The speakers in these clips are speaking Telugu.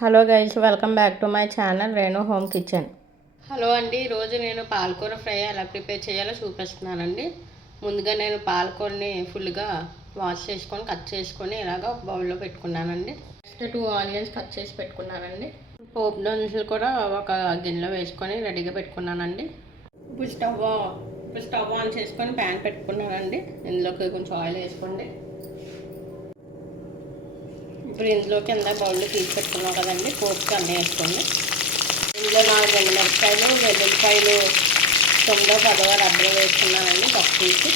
Hello guys welcome back to my channel Renu home kitchen. Hello అండి ఈరోజు నేను పాలకూర ఫ్రై ఎలా ప్రిపేర్ చేయాలో చూపిస్తున్నానండి. ముందుగా నేను పాలకూరని ఫుల్గా వాష్ చేసుకొని కట్ చేసుకొని ఇలాగ ఒక బౌల్లో పెట్టుకున్నానండి. నెక్స్ట్ టూ ఆనియన్స్ కట్ చేసి పెట్టుకున్నానండి. పోపు దినుసులు కూడా ఒక గిన్నెలో వేసుకొని రెడీగా పెట్టుకున్నానండి. ఇప్పుడు స్టవ్ ఇప్పుడు స్టవ్ ఆన్ చేసుకొని ప్యాన్ పెట్టుకున్నానండి. ఇందులోకి కొంచెం ఆయిల్ వేసుకోండి. ఇప్పుడు ఇందులోకి ఎంత బౌల్లో తీసి పెట్టుకున్నాం కదండి పోపుకి అన్నీ వేసుకోండి ఇందులో నాలుగు రెండు మిరపకాయలు వెల్లుల్లిపాయలు తొమ్మిదో పదవ రబ్బలు వేసుకున్నానండి పప్పు తీసి.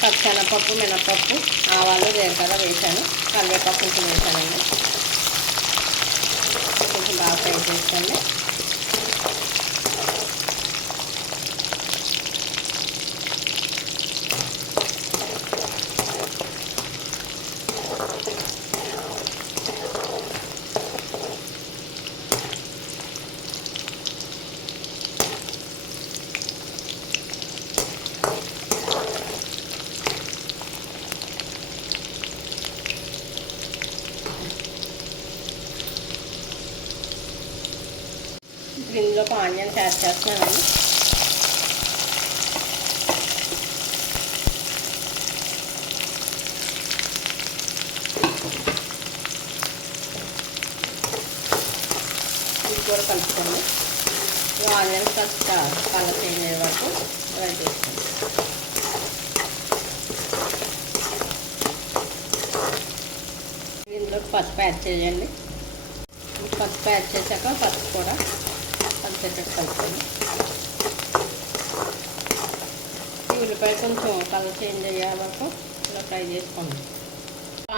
పచ్చనపప్పు మినపప్పు ఆవాలు జీలకర్ర వేసాను కరివేపప్పు కొంచెం వేసానండి కొంచెం బాగా ఫ్రై చేసుకోండి. ఇప్పుడు ఇందులోకి ఆనియన్స్ యాడ్ చేస్తున్నానండి ఇది కూడా కలుపుకోండి ఆనియన్ ఆనియన్స్ కాస్త కలర్ చేంజ్ అయ్యే వరకు ఫ్రై చేసుకోండి ఇందులో పసుపు యాడ్ చేయండి. పసుపు యాడ్ చేశాక పసుపు కూడా కలిసేటట్టు కలుపుకోండి ఈ ఉల్లిపాయ కొంచెం కలర్ చేంజ్ అయ్యే వరకు ఇలా ఫ్రై చేసుకోండి.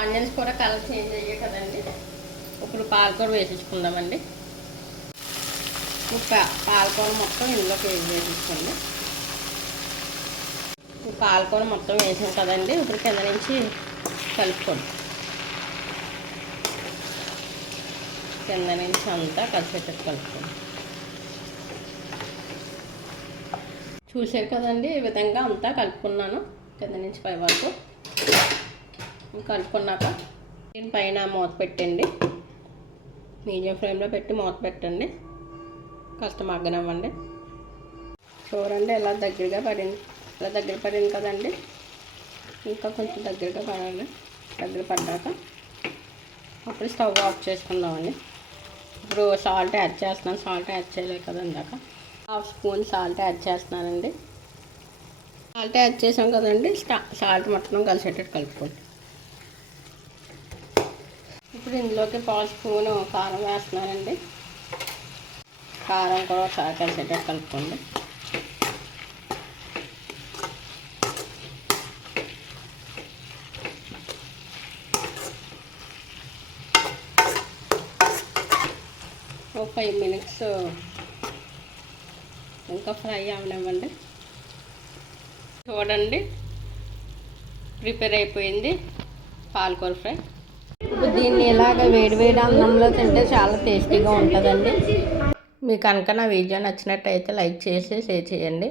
ఆనియన్స్ కూడా కలర్ చేంజ్ అయ్యాయి కదండి. ఇప్పుడు పాలకూర వేసేసుకుందామండి. ఇప్పుడు పాలకూర మొత్తం ఇందులోకి వేసేసుకోండి. పాలకూర మొత్తం వేసాం కదండి. ఇప్పుడు కింద నుంచి కలుపుకోండి. కింద నుంచి అంతా కలిసేటట్టు కలుపుకోండి. చూసారు కదండి ఈ విధంగా అంతా కలుపుకున్నాను. కింద నుంచి పై వరకు. కలుపుకున్నాక దీని పైన మూత పెట్టండి. మీడియం ఫ్లేమ్లో పెట్టి మూత పెట్టండి. కాస్త మగ్గనివ్వండి. చూడండి ఎలా దగ్గరగా పడింది. ఇలా దగ్గర పడింది కదండి. ఇంకా కొంచెం దగ్గరగా పడాలి. దగ్గర పడ్డాక అప్పుడు స్టవ్ ఆఫ్ చేసుకుందామండి. ఇప్పుడు సాల్ట్ యాడ్ చేస్తున్నాను. సాల్ట్ యాడ్ చేయలేదు కదా ఇందాక హాఫ్ స్పూన్ సాల్ట్ యాడ్ చేస్తున్నానండి. సాల్ట్ యాడ్ చేసాం కదండి సాల్ట్ మొత్తం కలిసేటట్టు కలుపుకోండి. ఇప్పుడు ఇందులోకి పావు స్పూన్ కారం వేస్తున్నానండి. కారం కూడా ఒకసారి కలిసేటట్టు కలుపుకోండి. ఒక ఫైవ్ మినిట్స్ ఇంకా ఫ్రై అవనివ్వండి చూడండి. ప్రిపేర్ అయిపోయింది పాలకూర ఫ్రై. ఇప్పుడు దీన్ని ఇలాగ వేడివేడి అన్నంలో తింటే చాలా టేస్టీగా ఉంటుందండి. మీకు కనుక నా వీడియో నచ్చినట్టయితే లైక్ చేసి షేర్ చేయండి.